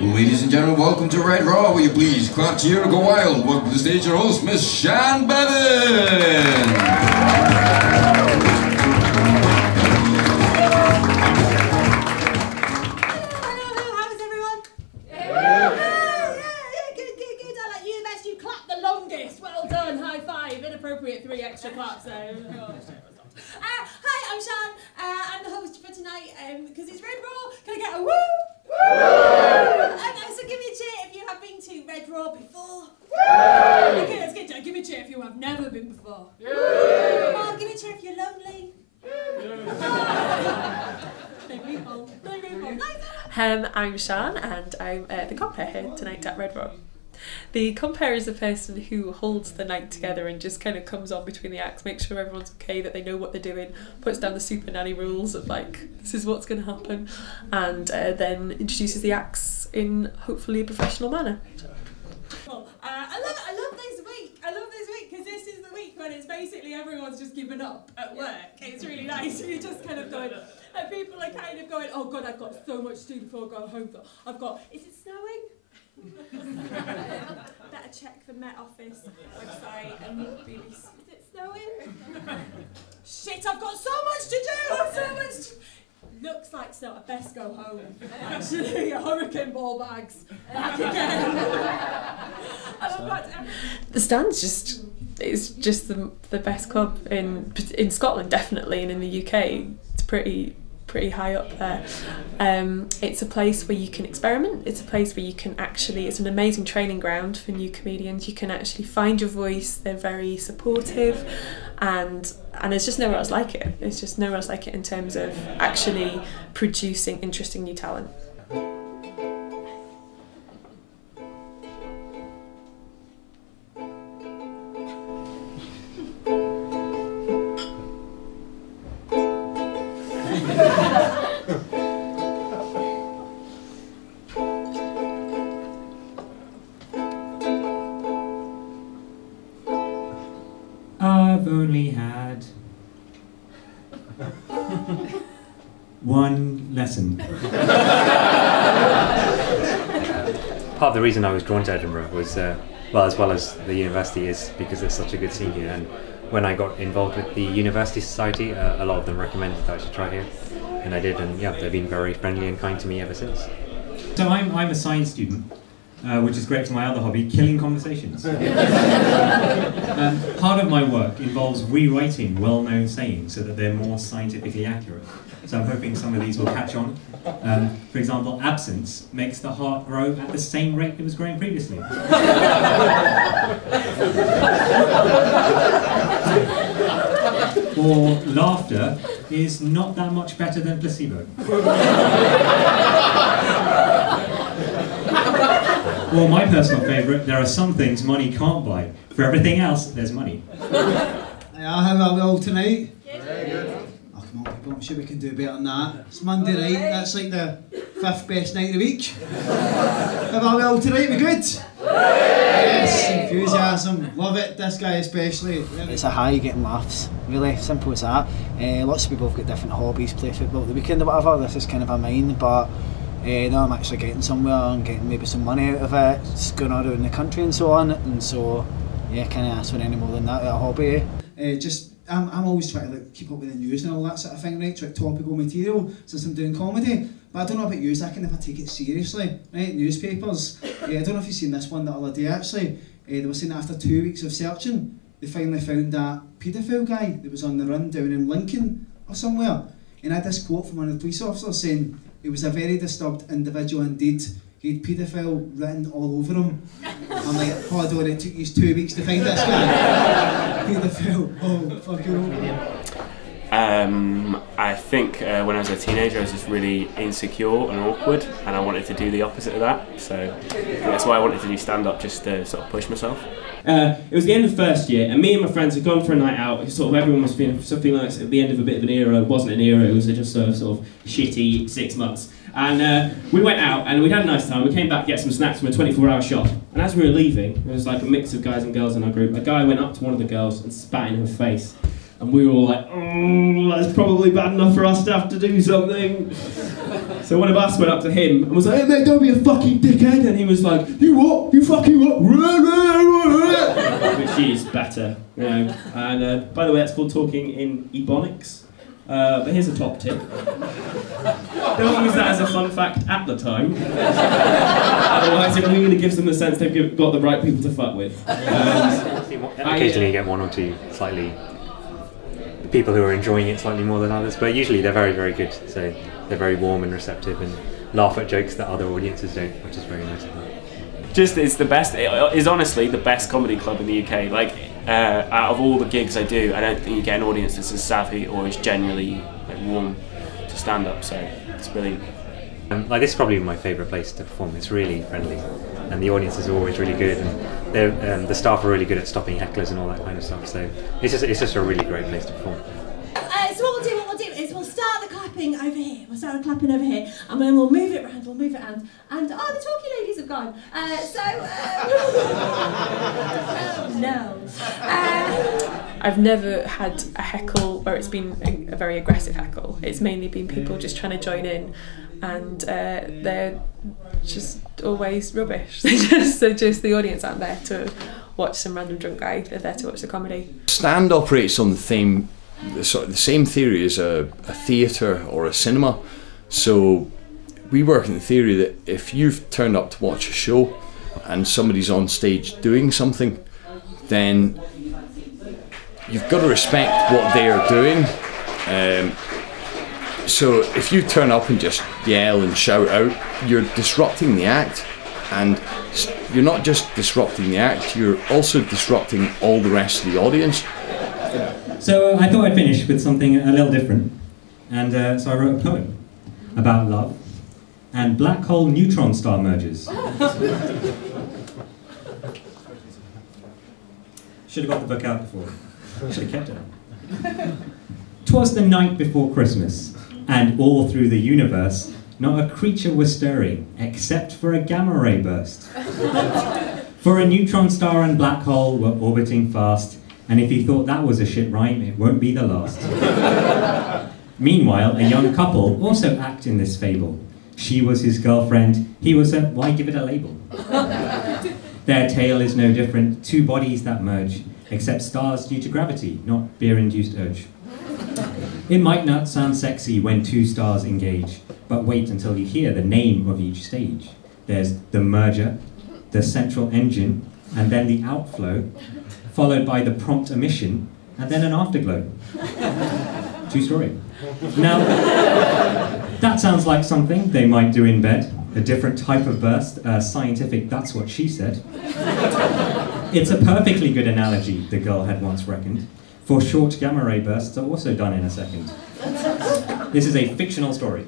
Ladies and gentlemen, welcome to Red Raw. Will you please clap, cheer, and go wild? Welcome to the stage your host, Miss Shan Bevan. Inappropriate 3 extra claps there. Hi, I'm Shan. I'm the host for tonight because it's Red Raw. Can I get a woo? Woo! So give me a cheer if you have been to Red Raw before. Woo! Okay, let's get to it. Give me a cheer if you have never been before. Woo! Oh, give me a cheer if you're lonely. I'm Shan and I'm the compere here tonight at Red Raw. The compere is the person who holds the night together and just kind of comes on between the acts, makes sure everyone's okay, that they know what they're doing, puts down the super nanny rules of like, this is what's going to happen, and then introduces the acts in hopefully a professional manner. I love this week. I love this week because this is the week when it's basically everyone's just given up at work. It's really nice. You're just kind of going, and people are kind of going, oh God, I've got so much to do before I go home. Is it snowing? Better check the Met Office website and BBC. Is it snowing? Shit, I've got so much to do! Looks like so. I best go home. Actually, hurricane ball bags. Back again. The Stand's just the best club in Scotland, definitely, and in the UK. It's pretty high up there. It's a place where you can experiment. It's a place where you can actually, it's an amazing training ground for new comedians. You can actually find your voice. They're very supportive, and there's just nowhere else like it. There's just nowhere else like it in terms of actually producing interesting new talent. I've only had one lesson. Part of the reason I was drawn to Edinburgh was, well, as well as the university, is because there's such a good scene here. And when I got involved with the University Society, a lot of them recommended that I should try here, and I did. And yeah, they've been very friendly and kind to me ever since. So I'm a science student, which is great for my other hobby, killing conversations. Part of my work involves rewriting well-known sayings so that they're more scientifically accurate. So I'm hoping some of these will catch on. For example, absence makes the heart grow at the same rate it was growing previously. Or laughter is not that much better than placebo. Or my personal favourite, there are some things money can't buy. For everything else, there's money. How are we all tonight? Very good. Oh, come on, people, I'm sure we can do better than that. It's Monday night, that's like the 5th best night of the week. How are we all tonight? We good? Yes, enthusiasm, love it, this guy especially. It's a high, getting laughs, really, simple as that. Lots of people have got different hobbies, play football at the weekend or whatever, this is kind of a mine, but now I'm actually getting somewhere and getting maybe some money out of it, just going all around the country and so on, and so yeah, can't ask for any more than that, a hobby. I'm always trying to keep up with the news and all that sort of thing, right, try topical material since I'm doing comedy, but I don't know about you, I can never take it seriously, right, newspapers. I don't know if you've seen this one the other day actually, they were saying that after 2 weeks of searching, they finally found that paedophile guy that was on the run down in Lincoln or somewhere, and I had this quote from one of the police officers saying, he was a very disturbed individual indeed. He had paedophile written all over him. I'm like, hold on, it took you 2 weeks to find this guy. Paedophile, oh, fucking I think when I was a teenager I was just really insecure and awkward, and I wanted to do the opposite of that, so that's why I wanted to do stand-up, just to sort of push myself. It was the end of first year, and me and my friends had gone for a night out. Sort of everyone was feeling like it's at the end of a bit of an era. It wasn't an era, it was just a sort of shitty 6 months. And we went out and we had a nice time. We came back to get some snacks from a 24-hour shop. And as we were leaving, there was like a mix of guys and girls in our group. A guy went up to one of the girls and spat in her face. And we were all like, oh, that's probably bad enough for our staff to do something. So one of us went up to him and was like, hey mate, don't be a fucking dickhead. And he was like, you what? You fucking what? Which is better, you know. And by the way, that's called talking in Ebonics. But here's a top tip. Don't use that as a fun fact at the time. Otherwise it really gives them the sense they've got the right people to fuck with. Occasionally you get one or two slightly people who are enjoying it slightly more than others, but usually they're very, very good. So they're very warm and receptive and laugh at jokes that other audiences don't, which is very nice. Just, it's the best, it is honestly the best comedy club in the UK. Like, out of all the gigs I do, I don't think you get an audience that's as savvy or as generally like, warm to stand up, so it's brilliant. Like, this is probably my favourite place to perform. It's really friendly and the audience is always really good, and the staff are really good at stopping hecklers and all that kind of stuff, so it's just a really great place to perform. So what we'll do is we'll start the clapping over here. We'll start the clapping over here, and then we'll move it around. And oh, the talkie ladies have gone. Oh no. I've never had a heckle where it's been a very aggressive heckle. It's mainly been people just trying to join in, and they're just always rubbish. They're just the audience aren't there to watch some random drunk guy. They're there to watch the comedy. Stand operates on the same theory as a theatre or a cinema. So we work in the theory that if you've turned up to watch a show and somebody's on stage doing something, then you've got to respect what they are doing. So if you turn up and just yell and shout out, you're disrupting the act, and you're not just disrupting the act, you're also disrupting all the rest of the audience. So I thought I'd finish with something a little different, and so I wrote a poem about love and black hole neutron star mergers. Should have got the book out before. Should have kept it. 'Twas the night before Christmas, and all through the universe, not a creature was stirring, except for a gamma ray burst. For a neutron star and black hole were orbiting fast, and if you thought that was a shit rhyme, it won't be the last. Meanwhile, a young couple also act in this fable. She was his girlfriend, he was her, why give it a label? Their tale is no different, two bodies that merge, except stars due to gravity, not beer-induced urge. It might not sound sexy when two stars engage, but wait until you hear the name of each stage. There's the merger, the central engine, and then the outflow, followed by the prompt emission, and then an afterglow. True story. Now, that sounds like something they might do in bed. A different type of burst, scientific, that's what she said. It's a perfectly good analogy, the girl had once reckoned, for short gamma ray bursts are also done in a second. This is a fictional story.